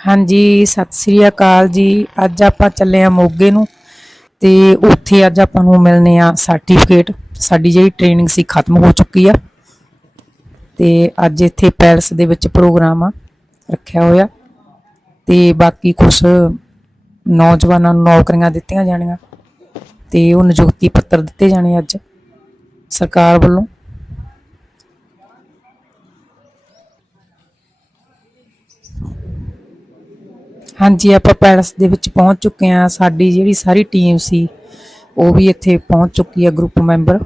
ਹਾਂਜੀ, ਸਤਿ ਸ੍ਰੀ ਅਕਾਲ ਜੀ। ਅੱਜ ਆਪਾਂ ਚੱਲੇ ਆ ਮੋਗੇ ਨੂੰ ਤੇ ਉੱਥੇ ਅੱਜ ਆਪਾਂ ਨੂੰ ਮਿਲਨੇ ਆ ਸਰਟੀਫਿਕੇਟ ਸਾਡੀ ਜਿਹੜੀ ਟ੍ਰੇਨਿੰਗ ਸੀ ਖਤਮ ਹੋ ਚੁੱਕੀ ਆ। ਤੇ ਅੱਜ ਇੱਥੇ ਪੈਲਸ ਦੇ ਵਿੱਚ ਪ੍ਰੋਗਰਾਮ ਆ, ਰੱਖਿਆ ਹੋਇਆ। ਤੇ ਬਾਕੀ ਕੁਝ ਨੌਜਵਾਨਾਂ ਨੂੰ ਨੌਕਰੀਆਂ ਦਿੱਤੀਆਂ ਜਾਣੀਆਂ। ਤੇ ਉਹ ਨਿਯੁਕਤੀ ਪੱਤਰ ਦਿੱਤੇ ਜਾਣੇ ਅੱਜ ਸਰਕਾਰ ਵੱਲੋਂ। ਹਾਂਜੀ, ਆਪਾਂ ਪੈਲਸ ਦੇ ਵਿੱਚ ਪਹੁੰਚ ਚੁੱਕੇ ਹਾਂ। ਸਾਡੀ ਜਿਹੜੀ ਸਾਰੀ ਟੀਮ ਸੀ, ਉਹ ਵੀ ਇੱਥੇ ਪਹੁੰਚ ਚੁੱਕੀ ਆ ਗਰੁੱਪ ਮੈਂਬਰ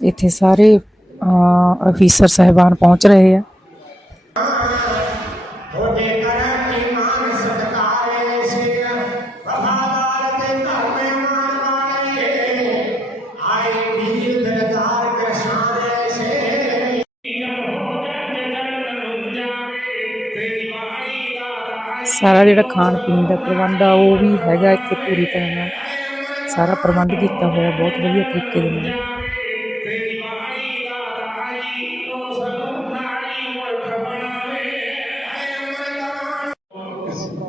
ਇੱਥੇ ਸਾਰੇ ਅਫੀਸਰ ਸਹਿਬਾਨ ਪਹੁੰਚ ਰਹੇ ਆ। ਸਾਰਾ ਜਿਹੜਾ ਖਾਣ ਪੀਣ ਦਾ ਪ੍ਰਬੰਧ ਆ, ਉਹ ਵੀ ਹੈਗਾ ਇੱਥੇ ਪੂਰੀ ਤਰ੍ਹਾਂ ਨਾਲ। ਸਾਰਾ ਪ੍ਰਬੰਧ ਕੀਤਾ ਹੋਇਆ, ਬਹੁਤ ਵਧੀਆ ਤਰੀਕੇ ਦੇ ਨਾਲ।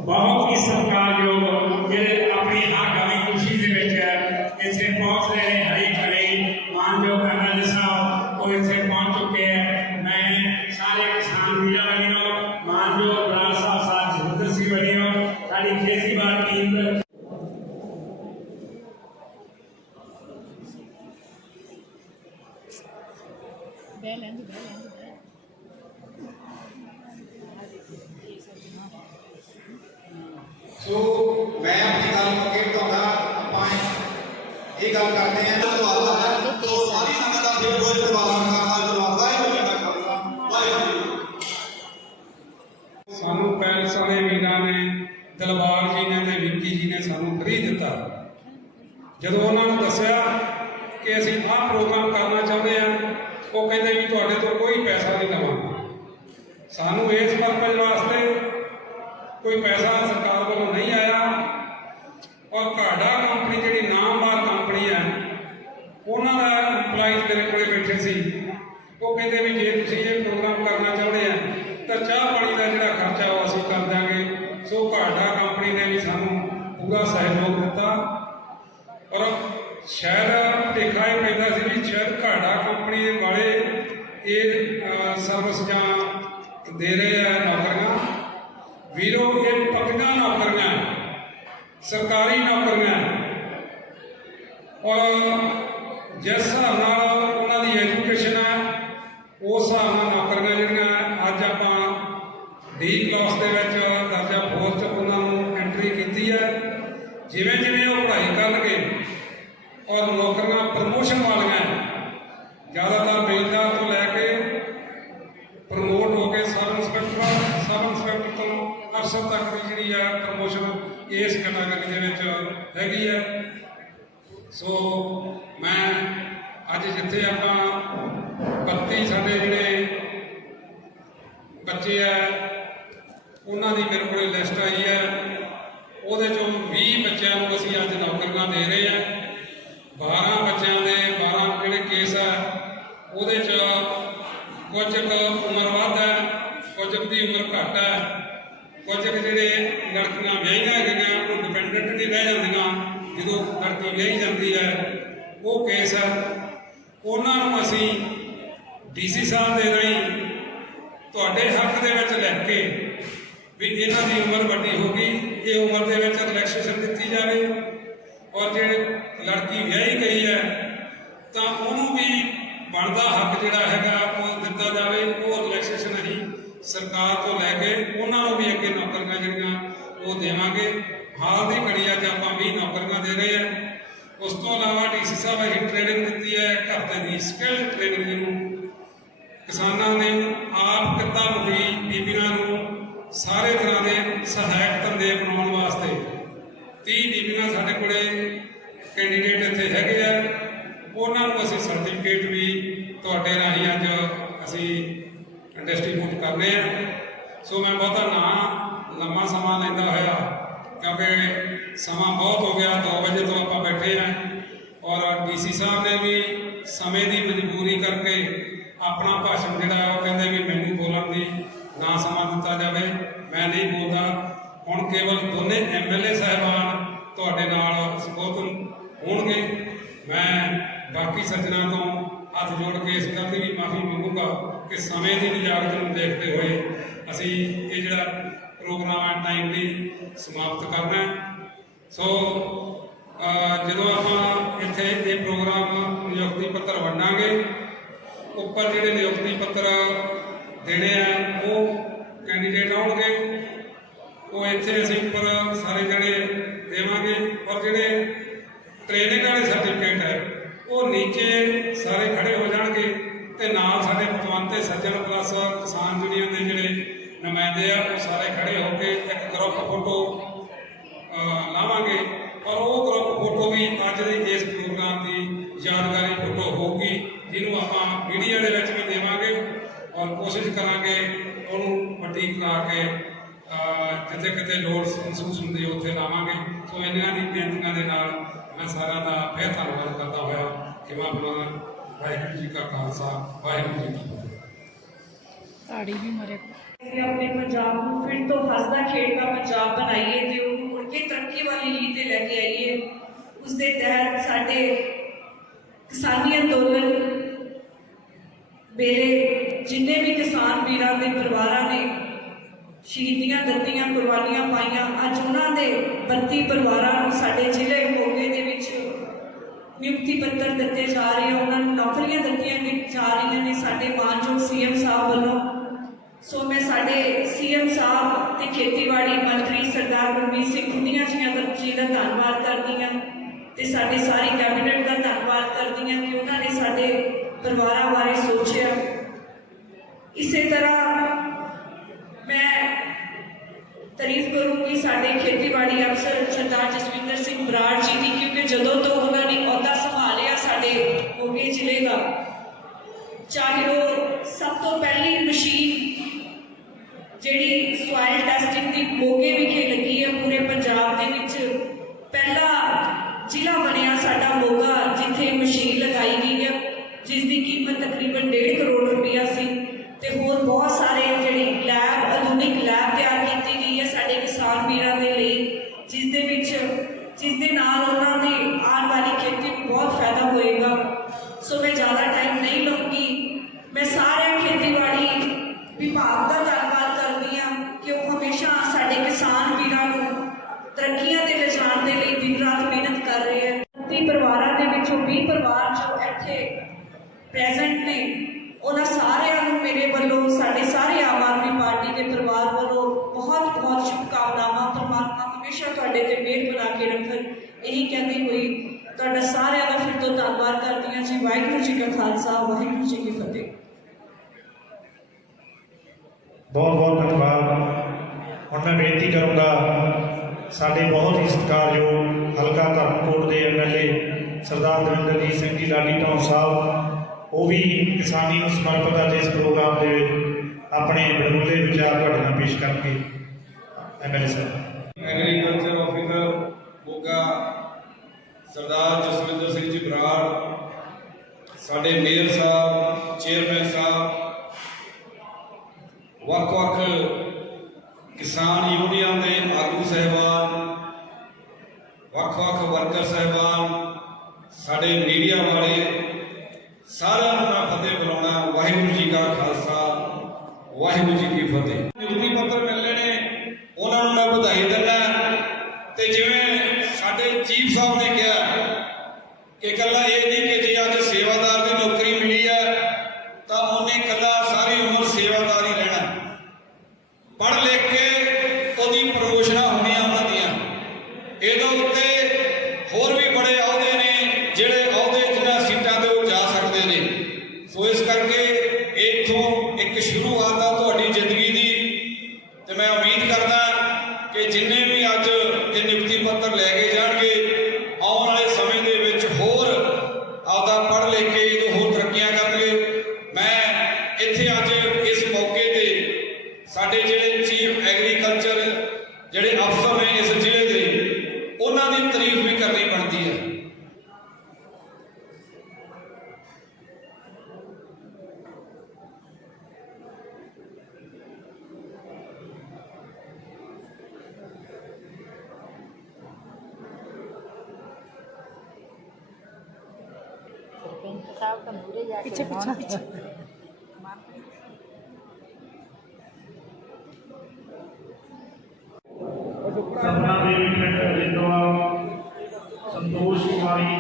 ਬਹੁਤ ਹੀ ਸਤਿਕਾਰਯੋਗ ਜਿਹੜੇ ਆਪਣੀ ਆਗਾਮੀ ਖੁਸ਼ੀ ਦੇ ਵਿੱਚ ਇੱਥੇ ਪਹੁੰਚ ਰਹੇ ਸੋ ਮੈਂ ਆਪਣੀ ਗੱਲ ਨੂੰ ਅੱਗੇ ਵਧਾਉਂਦਾ ਆਪਾਂ ਇਹ ਗੱਲ ਕਰਦੇ ਹਾਂ ਧੰਨਵਾਦ ਹੈ ਸੋ ਸਾਰੀ ਸੰਗਤ ਦਾ ਦਿਲ ਬਹੁਤ ਧੰਨਵਾਦ ਕਰਦਾ ਧੰਨਵਾਦ ਹੈ ਉਹ ਜਿਹੜਾ ਕਰਦਾ ਵਾਹਿਗੁਰੂ ਸਾਨੂੰ ਪੈਲਸ ਵਾਲੇ ਵੀਰਾਂ ਨੇ ਦਲਬਾਰ ਜੀ ਨੇ ਤੇ ਵਿੱਕੀ ਜੀ ਨੇ ਸਾਨੂੰ ਖਰੀਦ ਦਿੱਤਾ ਜਦੋਂ ਉਹਨਾਂ ਨੂੰ ਦੱਸਿਆ ਕਿ ਅਸੀਂ ਆਹ ਪ੍ਰੋਗਰਾਮ ਕਰਨਾ ਚਾਹੁੰਦੇ ਆ ਉਹ ਕਹਿੰਦੇ ਵੀ ਤੁਹਾਡੇ ਤੋਂ ਕੋਈ ਪੈਸਾ ਨਹੀਂ ਲਵਾਂਗੇ। ਸਾਨੂੰ ਇਸ ਪਰਪਸ ਵਾਸਤੇ ਕੋਈ ਪੈਸਾ ਸਰਕਾਰ ਵੱਲੋਂ ਨਹੀਂ ਆਇਆ ਔਰ ਘਾੜਾ ਕੰਪਨੀ ਜਿਹੜੀ ਨਾਮਵਾਰ ਕੰਪਨੀ ਹੈ ਉਹਨਾਂ ਦਾ EMPLOYEES ਮੇਰੇ ਕੋਲੇ ਬੈਠੇ ਸੀ ਉਹ ਕਹਿੰਦੇ ਵੀ ਜੇ ਤੁਸੀਂ ਇਹ ਪ੍ਰੋਗਰਾਮ ਕਰਨਾ ਚਾਹੁੰਦੇ ਆ ਤਾਂ ਚਾਹ ਪਾਣੀ ਦਾ ਜਿਹੜਾ ਖਰਚਾ ਉਹ ਅਸੀਂ ਕਰ ਦਿਆਂਗੇ ਸੋ ਘਾੜਾ ਕੰਪਨੀ ਨੇ ਵੀ ਸਾਨੂੰ ਪੂਰਾ ਸਹਿਯੋਗ ਦਿੱਤਾ ਔਰ ਸ਼ਾਇਦ ਦੇਖਾ ਇਹ ਪੈਂਦਾ ਸੀ ਵੀ ਸ਼ਾਇਦ ਘਾੜਾ ਕੰਪਨੀ ਵਾਲੇ ਇਹ ਅਹ, ਸਰਵਿਸ ਜਾਂ ਦੇ ਰਹੇ ਆ ਨੌਕਰੀਆਂ ਵੀਰੋ ਇਹ ਪੱਕੀਆਂ ਨੌਕਰੀਆਂ ਹੈ, ਸਰਕਾਰੀ ਨੌਕਰੀਆਂ ਹੈ। ਔਰ ਜਿਸ ਹਿਸਾਬ ਨਾਲ ਉਹਨਾਂ ਦੀ ਐਜੂਕੇਸ਼ਨ ਹੈ ਉਸ ਹਿਸਾਬ ਨਾਲ ਨੌਕਰੀਆਂ ਜਿਹੜੀਆਂ ਅੱਜ ਆਪਾਂ ਡੀ ਕਲਾਸ ਦੇ ਵਿੱਚ ਦਰਜਾ ਫੋਰ ਚ ਉਹਨਾਂ ਨੂੰ ਐਂਟਰੀ ਕੀਤੀ ਹੈ ਜਿਵੇਂ ਜਿਵੇਂ ਉਹ ਪੜ੍ਹਾਈ ਕਰਨਗੇ ਔਰ ਨੌਕਰੀਆਂ ਪ੍ਰਮੋਸ਼ਨ ਵਾਲੀਆਂ ਜ਼ਿਆਦਾਤਰ ਬੇਲਦਾਰ ਤੋਂ ਲੈ ਕੇ ਪ੍ਰਮੋਟ ਹੋ ਕੇ ਸਬ ਇੰਸਪੈਕਟਰ ਸਬ ਇੰਸਪੈਕਟਰ ਤੋਂ ਅਫਸਰ ਤੱਕ ਦੀ ਜਿਹੜੀ ਆ ਪ੍ਰਮੋਸ਼ਨ ਇਸ ਕੈਟਾਗਰੀ ਦੇ ਵਿੱਚ ਹੈਗੀ ਹੈ ਸੋ ਮੈਂ ਅੱਜ ਜਿੱਥੇ ਆਪਾਂ 32 ਸਾਡੇ ਜਿਹੜੇ ਬੱਚੇ ਆ, ਉਹਨਾਂ ਦੀ ਮੇਰੇ ਕੋਲ ਲਿਸਟ ਆਈ ਹੈ। ਉਹਦੇ ਚੋਂ 20 ਬੱਚਿਆਂ ਨੂੰ ਅਸੀਂ ਅੱਜ ਨੌਕਰੀਆਂ ਦੇ ਰਹੇ ਹਾਂ। 12 ਬੱਚਿਆਂ ਦੇ 12 ਜਿਹੜੇ ਕੇਸ ਆ, ਉਹਦੇ ਚ ਕੁਝ ਕੁ ਉਮਰ ਵੱਧ ਹੈ ਕੁਝ ਕੁ ਦੀ ਉਮਰ ਘੱਟ ਹੈ ਕੁਝ ਕੁ ਜਿਹੜੇ ਲੜਕੀਆਂ ਵਿਆਹੀਆਂ ਹੈਗੀਆਂ ਉਹ ਡਿਪੈਂਡੈਂਟ ਨਹੀਂ ਰਹਿ ਜਾਂਦੀਆਂ ਜਦੋਂ ਲੜਕੀ ਵਿਆਹੀ ਜਾਂਦੀ ਹੈ। ਉਹ ਕੇਸ ਹੈ। ਉਹਨਾਂ ਨੂੰ ਅਸੀਂ ਡੀਸੀ ਸਾਹਿਬ ਦੇ ਰਾਹੀਂ ਤੁਹਾਡੇ ਹੱਕ ਦੇ ਵਿੱਚ ਲੈ ਕੇ ਵੀ ਇਹਨਾਂ ਦੀ ਉਮਰ ਵੱਡੀ ਹੋ ਗਈ। ਇਹ ਉਮਰ ਦੇ ਵਿੱਚ ਰਿਲੈਕਸੇਸ਼ਨ ਦਿੱਤੀ ਜਾਵੇ ਔਰ ਜਿਹੜੇ ਲੜਕੀ ਵਿਆਹੀ ਗਈ ਹੈ ਤਾਂ ਉਹਨੂੰ ਵੀ ਬਣਦਾ ਹੱਕ ਜਿਹੜਾ ਹੈਗਾ ਉਹ ਦਿੱਤਾ ਜਾਵੇ ਉਹ ਰਿਲੈਕਸੇਸ਼ਨ ਅਸੀਂ ਸਰਕਾਰ ਤੋਂ ਲੈ ਕੇ ਉਹਨਾਂ ਨੂੰ ਵੀ ਅੱਗੇ ਨੌਕਰੀਆਂ ਜਿਹੜੀਆਂ ਉਹ ਦੇਵਾਂਗੇ ਹਾਲ ਦੀ ਘੜੀ ਅੱਜ ਆਪਾਂ 20 ਨੌਕਰੀਆਂ ਦੇ ਰਹੇ ਹਾਂ ਉਸ ਤੋਂ ਇਲਾਵਾ ਡੀਸੀ ਸਾਹਿਬ ਅਸੀਂ ਟ੍ਰੇਨਿੰਗ ਦਿੱਤੀ ਹੈ ਘਰ ਦੀ ਸਕਿੱਲ ਟ੍ਰੇਨਿੰਗ ਜਿਹਨੂੰ ਕਿਸਾਨਾਂ ਨੇ ਆਪ ਕਿੱਤਾ ਮੁਖੀ ਬੀਬੀਆਂ ਨੂੰ ਸਾਰੇ ਤਰ੍ਹਾਂ ਦੇ ਸਹਾਇਕ ਧੰਦੇ ਅਪਣਾਉਣ ਵਾਸਤੇ। 30 ਬੀਬੀਆਂ ਸਾਡੇ ਕੋਲੇ ਕੈਂਡੀਡੇਟ ਇੱਥੇ ਹੈਗੇ ਆ। ਉਹਨਾਂ ਨੂੰ ਅਸੀਂ ਸਰਟੀਫਿਕੇਟ ਵੀ ਤੁਹਾਡੇ ਰਾਹੀਂ ਅੱਜ ਅਸੀਂ ਡਿਸਟ੍ਰੀਬਿਊਟ ਕਰਨੇ ਆ। ਸੋ ਮੈਂ ਬਹੁਤਾ ਨਾ ਲੰਮਾ ਸਮਾਂ ਲੈਂਦਾ ਹੋਇਆ, ਕਿਉਂਕਿ ਸਮਾਂ ਬਹੁਤ ਹੋ ਗਿਆ 2 ਵਜੇ ਤੋਂ ਆਪਾਂ ਬੈਠੇ ਹਾਂ ਔਰ ਡੀਸੀ ਸਾਹਿਬ ਨੇ ਵੀ ਸਮੇਂ ਦੀ ਆਪਣਾ ਭਾਸ਼ਣ ਜਿਹੜਾ ਉਹ ਕਹਿੰਦੇ ਵੀ ਮੈਨੂੰ ਬੋਲਣ ਦੀ ਨਾ ਸਮਾਂ ਦਿੱਤਾ ਜਾਵੇ, ਮੈਂ ਨਹੀਂ ਬੋਲਦਾ। ਹੁਣ ਕੇਵਲ ਦੋਨੇ ਐਮਐਲਏ ਸਾਹਿਬਾਨ ਤੁਹਾਡੇ ਨਾਲ ਸੰਬੋਧਨ ਹੋਣਗੇ। ਮੈਂ ਬਾਕੀ ਸੱਜਣਾ ਤੋਂ ਹੱਥ ਜੋੜ ਕੇ ਇਸ ਗੱਲ ਦੀ ਵੀ ਮਾਫੀ ਮੰਗੂਗਾ ਕਿ ਸਮੇਂ ਦੀ ਨਿਜਾਕਤ ਨੂੰ ਦੇਖਦੇ ਹੋਏ ਅਸੀਂ ਇਹ ਜਿਹੜਾ ਪ੍ਰੋਗਰਾਮ ਹੈ ਟਾਈਮਲੀ ਸਮਾਪਤ ਕਰਨਾ ਸੋ ਜਦੋਂ ਆਪਾਂ ਇੱਥੇ ਇਹ ਪ੍ਰੋਗਰਾਮ ਨਿਯੁਕਤੀ ਪੱਤਰ ਵੰਡਾਂਗੇ ਉੱਪਰ ਜਿਹੜੇ ਨਿਯੁਕਤੀ ਪੱਤਰ ਦੇਣੇ ਆ, ਉਹ ਕੈਂਡੀਡੇਟ ਆਉਣਗੇ। ਉਹ ਇੱਥੇ ਅਸੀਂ ਉੱਪਰ ਸਾਰੇ ਜਣੇ ਦੇਵਾਂਗੇ। ਔਰ ਜਿਹੜੇ ਟ੍ਰੇਨਿੰਗ ਵਾਲੇ ਸਰਟੀਫਿਕੇਟ ਹੈ, ਉਹ ਨੀਚੇ ਸਾਰੇ ਖੜੇ ਹੋ ਜਾਣਗੇ ਤੇ ਨਾਲ ਸਾਡੇ ਪਤਵੰਤੇ ਸੱਜਣ ਪਲੱਸ ਕਿਸਾਨ ਯੂਨੀਅਨ ਦੇ ਜਿਹੜੇ ਨੁਮਾਇੰਦੇ ਆ, ਉਹ ਸਾਰੇ ਖੜੇ ਹੋ ਕੇ ਇੱਕ ਗਰੁੱਪ ਫੋਟੋ ਲਾਵਾਂਗੇ। ਔਰ ਉਹ ਗਰੁੱਪ ਫੋਟੋ ਵੀ ਅੱਜ ਦੇ ਇਸ ਪ੍ਰੋਗਰਾਮ ਦੀ ਯਾਦਗਾਰੀ ਫੋਟੋ ਹੋਊਗੀ ਜਿਹਨੂੰ ਆਪਾਂ ਮੀਡੀਆ ਦੇ ਵਿੱਚ ਵੀ ਦੇਵਾਂਗੇ ਔਰ ਕੋਸ਼ਿਸ਼ ਕਰਾਂਗੇ ਉਹਨੂੰ ਵੱਡੀ ਕਰਾ ਕੇ ਅਹ ਜਿੱਥੇ ਕਿਤੇ ਲੋੜ ਮਹਿਸੂਸ ਹੁੰਦੀ ਹੈ ਉੱਥੇ ਲਾਵਾਂਗੇ। ਸੋ ਇਹਨਾਂ ਦੀ ਬੇਨਤੀਆਂ ਦੇ ਨਾਲ ਮੈਂ ਸਾਰਿਆਂ ਦਾ ਫਿਰ ਧੰਨਵਾਦ ਕਰਦਾ ਹੋਇਆ ਕਿ ਮੈਂ ਆਪਣਾ ਵਾਹਿਗੁਰੂ ਜੀ ਕਾ ਖਾਲਸਾ ਵਾਹਿਗੁਰੂ ਜੀ ਕੀ ਫਤਿਹ। ਤਾੜੀ ਵੀ ਮਰੇ। ਅਸੀਂ ਆਪਣੇ ਪੰਜਾਬ ਨੂੰ ਫਿਰ ਤੋਂ ਹੱਸਦਾ ਖੇਡਦਾ ਪੰਜਾਬ ਬਣਾਈਏ ਤੇ ਉਹਨੂੰ ਮੁੜ ਕੇ ਤਰੱਕੀ ਵਾਲੀ ਲੀਹ ਤੇ ਲੈ ਕੇ ਆਈਏ। ਉਸ ਦੇ ਤਹਿਤ ਸਾਡੇ ਕਿਸਾਨੀ ਅੰਦੋਲਨ ਮੇਰੇ ਜਿੰਨੇ ਵੀ ਕਿਸਾਨ ਵੀਰਾਂ ਦੇ ਪਰਿਵਾਰਾਂ ਨੇ ਸ਼ਹੀਦੀਆਂ ਦਿੱਤੀਆਂ, ਕੁਰਬਾਨੀਆਂ ਪਾਈਆਂ, ਅੱਜ ਉਹਨਾਂ ਦੇ 32 ਪਰਿਵਾਰਾਂ ਨੂੰ ਸਾਡੇ ਜ਼ਿਲ੍ਹੇ ਮੋਗੇ ਦੇ ਵਿੱਚ ਨਿਯੁਕਤੀ ਪੱਤਰ ਦਿੱਤੇ ਜਾ ਰਹੇ ਆ, ਉਹਨਾਂ ਨੂੰ ਨੌਕਰੀਆਂ ਦਿੱਤੀਆਂ ਜਾ ਰਹੀਆਂ ਨੇ ਸਾਡੇ ਮਾਨਯੋਗ ਸੀਐਮ ਸਾਹਿਬ ਵੱਲੋਂ। ਸੋ ਮੈਂ ਸਾਡੇ ਸੀਐਮ ਸਾਹਿਬ ਤੇ ਖੇਤੀਬਾੜੀ ਮੰਤਰੀ ਸਰਦਾਰ ਗੁਰਮੀਤ ਸਿੰਘ ਖੁੱਡੀਆਂ ਜੀਆਂ ਜੀ ਦਾ ਧੰਨਵਾਦ ਕਰਦੀ ਹਾਂ ਤੇ ਸਾਡੇ ਸਾਰੀ ਕੈਬਨਿਟ ਦਾ ਧੰਨਵਾਦ ਕਰਦੀ ਹਾਂ ਕਿ ਉਹਨਾਂ ਨੇ ਸਾਡੇ ਪਰਿਵਾਰਾਂ ਬਾਰੇ ਸੋਚਿਆ। ਇਸੇ ਤਰ੍ਹਾਂ ਮੈਂ ਤਾਰੀਫ ਕਰੂੰਗੀ ਸਾਡੇ ਖੇਤੀਬਾੜੀ ਅਫਸਰ ਸਰਦਾਰ ਜਸਵਿੰਦਰ ਸਿੰਘ ਬਰਾੜ ਜੀ ਦੀ, ਕਿਉਂਕਿ ਜਦੋਂ ਤੋਂ ਉਹਨਾਂ ਨੇ ਅਹੁਦਾ ਸੰਭਾਲਿਆ ਸਾਡੇ ਮੋਗੇ ਜ਼ਿਲ੍ਹੇ ਦਾ, ਚਾਹੇ ਉਹ ਸਭ ਤੋਂ ਪਹਿਲੀ ਮਸ਼ੀਨ ਜਿਹੜੀ ਸੋਇਲ ਟੈਸਟਿੰਗ ਦੀ ਮੋਗੇ ਵਿਖੇ ਲੱਗੀ ਹੈ ਪੂਰੇ ਪੰਜਾਬ ਦੇ ਵਿੱਚ ਪਹਿਲਾ ਜ਼ਿਲ੍ਹਾ ਬਣਿਆ ਸਾਡਾ ਮੋਗਾ ਜਿੱਥੇ ਮਸ਼ੀਨ ਲਗਾਈ ਗਈ ਹੈ ਜਿਸ ਦੀ ਕੀਮਤ ਤਕਰੀਬਨ 1.5 ਕਰੋੜ ਰੁਪਇਆ ਸੀ ਤੇ ਹੋਰ ਬਹੁਤ ਸਾਰੇ ਜਿਹੜੀ ਲੈਬ ਆਧੁਨਿਕ ਲੈਬ ਤਿਆਰ ਕੀਤੀ ਗਈ ਹੈ ਸਾਡੇ ਕਿਸਾਨ ਵੀਰਾਂ ਦੇ ਲਈ ਜਿਸ ਦੇ ਵਿੱਚ ਜਿਸ ਦੇ ਨਾਲ ਉਹਨਾਂ ਦੀ ਆਉਣ ਵਾਲੀ ਖੇਤੀ ਨੂੰ ਬਹੁਤ ਫਾਇਦਾ ਹੋਏਗਾ। ਸੋ ਮੈਂ ਜ਼ਿਆਦਾ ਟਾਈਮ ਨਹੀਂ ਲਵਾਂਗੀ ਮੈਂ ਸਾਰਿਆਂ ਖੇਤੀਬਾੜੀ ਵਿਭਾਗ ਦਾ ਧੰਨਵਾਦ ਕਰਦੀ ਹਾਂ ਕਿ ਉਹ ਹਮੇਸ਼ਾ ਸਾਡੇ ਕਿਸਾਨ ਵੀਰਾਂ ਨੂੰ ਤਰੱਕੀਆਂ ਤੇ ਲਿਜਾਣ ਦੇ ਲਈ ਦਿਨ ਰਾਤ ਮਿਹਨਤ ਕਰ ਰਹੇ ਹੈ 30 ਪਰਿਵਾਰਾਂ ਦੇ ਵਿੱਚੋਂ 20 ਪਰਿਵਾਰ ਜੋ ਇੱਥੇ ਪ੍ਰੈਜ਼ੈਂਟ ਨੇ ਉਹਨਾਂ ਸਾਰਿਆਂ ਨੂੰ ਮੇਰੇ ਵੱਲੋਂ ਸਾਡੇ ਸਾਰੇ ਆਮ ਆਦਮੀ ਪਾਰਟੀ ਦੇ ਪਰਿਵਾਰ ਵੱਲੋਂ ਬਹੁਤ ਬਹੁਤ ਸ਼ੁਭਕਾਮਨਾਵਾਂ, ਪਰਮਾਤਮਾ ਹਮੇਸ਼ਾ ਤੁਹਾਡੇ ਤੇ ਮਿਹਰ ਬਣਾ ਕੇ ਰੱਖਣ। ਇਹੀ ਕਹਿੰਦੀ ਹੋਈ, ਤੁਹਾਡਾ ਸਾਰਿਆਂ ਦਾ ਫਿਰ ਤੋਂ ਧੰਨਵਾਦ ਕਰਦੀ ਹਾਂ ਜੀ। ਵਾਹਿਗੁਰੂ ਜੀ ਕਾ ਖਾਲਸਾ, ਵਾਹਿਗੁਰੂ ਜੀ ਕੀ ਫਤਿਹ। ਬਹੁਤ ਬਹੁਤ ਧੰਨਵਾਦ। ਹੁਣ ਮੈਂ ਬੇਨਤੀ ਕਰੂੰਗਾ, ਸਾਡੇ ਬਹੁਤ ਹੀ ਸਤਿਕਾਰਯੋਗ ਹਲਕਾ ਧਰਮਕੋਟ ਦੇ ਐਮਐਲਏ ਸਰਦਾਰ ਦਵਿੰਦਰਜੀਤ ਸਿੰਘ ਜੀ ਲਾਲੀ ਟਾਉਨ ਸਾਹਿਬ, ਉਹ ਵੀ ਕਿਸਾਨੀ ਨੂੰ ਸਮਰਪਿਤ ਅੱਜ ਇਸ ਪ੍ਰੋਗਰਾਮ ਦੇ ਵਿੱਚ ਆਪਣੇ ਬੜਮੁੱਲੇ ਵਿਚਾਰ ਤੁਹਾਡੇ ਨਾਲ ਪੇਸ਼ ਕਰਕੇ। ਐਮਐਲਏ ਸਾਹਿਬ। ਐਗਰੀਕਲਚਰ ਆਫੀਸਰ ਮੋਗਾ ਸਰਦਾਰ ਜਸਵਿੰਦਰ ਸਿੰਘ ਜੀ ਬਰਾੜ, ਸਾਡੇ ਮੇਅਰ ਸਾਹਿਬ ਚੇਅਰਮੈਨ ਸਾਹਿਬ ਵੱਖ-ਵੱਖ ਕਿਸਾਨ ਯੂਨੀਅਨ ਦੇ ਆਗੂ ਸਹਿਬਾਨ ਵੱਖ-ਵੱਖ ਵਰਕਰ ਸਹਿਬਾਨ, ਸਾਡੇ ਮੀਡੀਆ ਵਾਲੇ ਸਾਰਿਆਂ ਨੂੰ ਮੈਂ ਫਤਿਹ ਬੁਲਾਉਣਾ ਵਾਹਿਗੁਰੂ ਜੀ ਕਾ ਖਾਲਸਾ ਵਾਹਿਗੁਰੂ ਜੀ ਕੀ ਫਤਿਹ। ਨਿਯੁਕਤੀ ਪੱਤਰ ਮਿਲਣੇ ਨੇ, ਉਹਨਾਂ ਨੂੰ ਮੈਂ ਵਧਾਈ ਦਿੰਦਾ ਤੇ ਜਿਵੇਂ ਸਾਡੇ ਚੀਫ ਸਾਹਿਬ ਨੇ ਕਿਹਾ ਕਿ ਇਕੱਲਾ ਇਹ ਨਹੀਂ ਕਿ ਜੇ ਅੱਜ ਸੇਵਾਦਾਰ ਦੀ ਨੌਕਰੀ ਮਿਲੀ ਹੈ ਤਾਂ ਉਹਨੇ ਇਕੱਲਾ ਸਾਰੀ ਉਮਰ ਸੇਵਾਦਾਰ ਹੀ ਰਹਿਣਾ ਪੜ੍ਹ ਲਿਖ ਕੇ ਉਹਦੀ ਪ੍ਰਮੋਸ਼ਨਾਂ ਹੁੰਦੀਆਂ ਉਹਨਾਂ ਦੀਆਂ ਇਹਦੇ ਉੱਤੇ ਹੋਰ ਵੀ ਬੜੇ ਅਹੁਦੇ ਨੇ ਜਿਹੜੇ ਅਹੁਦੇ ਜਿਨ੍ਹਾਂ ਸੀਟਾਂ ਤੇ ਉਹ ਜਾ ਸਕਦੇ ਨੇ ਸੋ ਇਸ ਕਰਕੇ ਇੱਥੋਂ ਇੱਕ ਸ਼ੁਰੂਆਤ ਆ ਤੁਹਾਡੀ ਜ਼ਿੰਦਗੀ ਦੀ ਤੇ ਮੈਂ ਉਮੀਦ ਕਰਦਾ ਕਿ ਜਿੰਨੇ ਵੀ ਅੱਜ ਇਹ ਨਿਯੁਕਤੀ ਪੱਤਰ ਲੈ ਕੇ ਜਾਣਗੇ ਆਉਣ ਵਾਲੇ ਸਮੇਂ ਦੇ ਵਿੱਚ ਹੋਰ ਆਪਦਾ ਪੜ੍ਹ ਲਿਖ ਕੇ ਜਦੋਂ ਹੋਰ ਤਰੱਕੀਆਂ ਕਰਨਗੇ ਮੈਂ ਇੱਥੇ ਅੱਜ ਇਸ ਮੌਕੇ ਤੇ ਸਾਡੇ ਜਿਹੜੇ ਐਗਰੀਕਲਚਰ ਜਿਹੜੇ ਅਫਸਰ ਨੇ ਇਸ ਜ਼ਿਲ੍ਹੇ ਦੇ ਉਹਨਾਂ ਦੀ ਤਾਰੀਫ ਵੀ ਕਰਨੀ ਬਣਦੀ ਹੈ ਸਰਪੰਚ ਸਾਹਿਬ ਤਾਂ ਮੂਰੇ ਜਾ ਕੇ ਪਿੱਛੇ ਪਿੱਛੇ ਪਿੱਛੇ ਸਪਨਾ ਦੇਵੀ ਪਿੰਡ ਅਜਿੰਦਵਾਲ ਸੰਤੋਸ਼ ਕੁਮਾਰੀ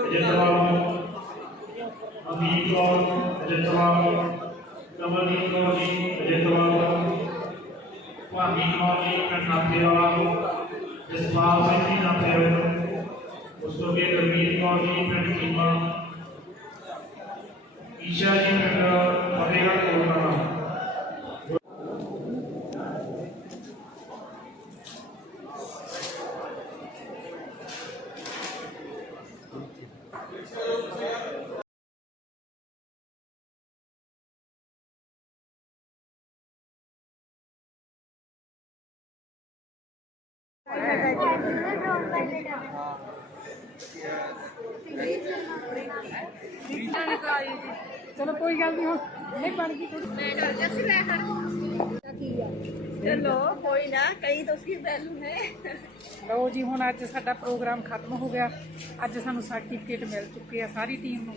ਅਜਿੰਦਵਾਲ ਅਮੀਰ ਕੌਰ ਅਜਿੰਦਵਾਲ ਕਮਲਦੀਪ ਕੌਰ ਜੀ ਅਜਿੰਦਵਾਲ ਭਾਨੀ ਕੌਰ ਜੀ ਪਿੰਡ ਨਾਥੇਵਾਲ ਜਸਪਾਲ ਸਿੰਘ ਜੀ ਨਾਥੇਵਾਲ ਉਸ ਤੋਂ ਅੱਗੇ ਗੁਰਮੀਤ ਕੌਰ ਜੀ ਪਿੰਡ ஈஷாஜின் என்ற மறைகள் உள்ளன Thank you. ਚਲੋ ਕੋਈ ਗੱਲ ਨਹੀਂ ਹੁਣ ਨਹੀਂ ਬਣ ਗਈ ਚਲੋ ਕੋਈ ਨਾ ਕਈ ਤਾਂ ਉਸकी ਵੈਲਿਊ ਹੈ। ਲਓ ਜੀ ਹੁਣ ਅੱਜ ਸਾਡਾ ਪ੍ਰੋਗਰਾਮ ਖਤਮ ਹੋ ਗਿਆ। ਅੱਜ ਸਾਨੂੰ ਸਰਟੀਫਿਕੇਟ ਮਿਲ ਚੁੱਕੇ ਆ ਸਾਰੀ ਟੀਮ ਨੂੰ।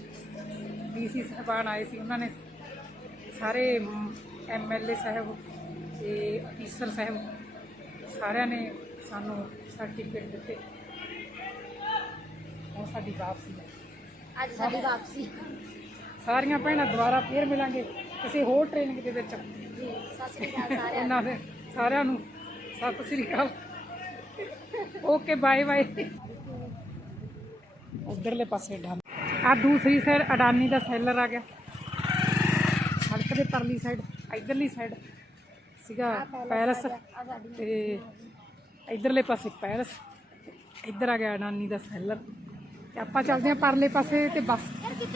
ਡੀਸੀ ਸਾਹਿਬਾਨ ਆਏ ਸੀ ਉਹਨਾਂ ਨੇ ਸਾਰੇ ਐਮਐਲਏ ਸਾਹਿਬ ਤੇ ਅਫੀਸਰ ਸਾਹਿਬ ਸਾਰਿਆਂ ਨੇ ਸਾਨੂੰ ਸਰਟੀਫਿਕੇਟ ਦਿੱਤੇ। ਹੁਣ ਸਾਡੀ ਵਾਪਸੀ ਹੈ ਅੱਜ ਸਾਡੀ ਵਾਪਸੀ। ਸਾਰੀਆਂ ਭੈਣਾਂ ਦੁਬਾਰਾ ਫੇਰ ਮਿਲਾਂਗੇ ਕਿਸੇ ਹੋਰ ਟ੍ਰੇਨਿੰਗ ਦੇ ਵਿੱਚ। ਜੀ ਸਤਿ ਸ੍ਰੀ ਅਕਾਲ ਸਾਰਿਆਂ ਉਹਨਾਂ ਦੇ ਸਾਰਿਆਂ ਨੂੰ ਸਤਿ ਸ੍ਰੀ ਅਕਾਲ। ਓਕੇ ਬਾਏ ਬਾਏ ਉਧਰਲੇ ਪਾਸੇ ਡਾਨ ਆ ਦੂਸਰੀ ਸਾਈਡ ਅਡਾਨੀ ਦਾ ਸੈਲਰ ਆ ਗਿਆ। ਸੜਕ ਦੇ ਪਰਲੀ ਸਾਈਡ ਇਧਰਲੀ ਸਾਈਡ ਸੀਗਾ ਪੈਰਸ ਤੇ ਇਧਰਲੇ ਪਾਸੇ ਪੈਰਸ ਇੱਧਰ ਆ ਗਿਆ ਅਡਾਨੀ ਦਾ ਸੈਲਰ ਤੇ ਆਪਾਂ ਚੱਲਦੇ ਆ ਪਰਲੇ ਪਾਸੇ ਤੇ ਬਸ।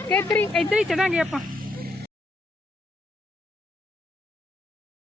ਕਿੱਧਰ ਹੀ ਇੱਧਰ ਹੀ ਚੜਾਂਗੇ ਆਪਾਂ।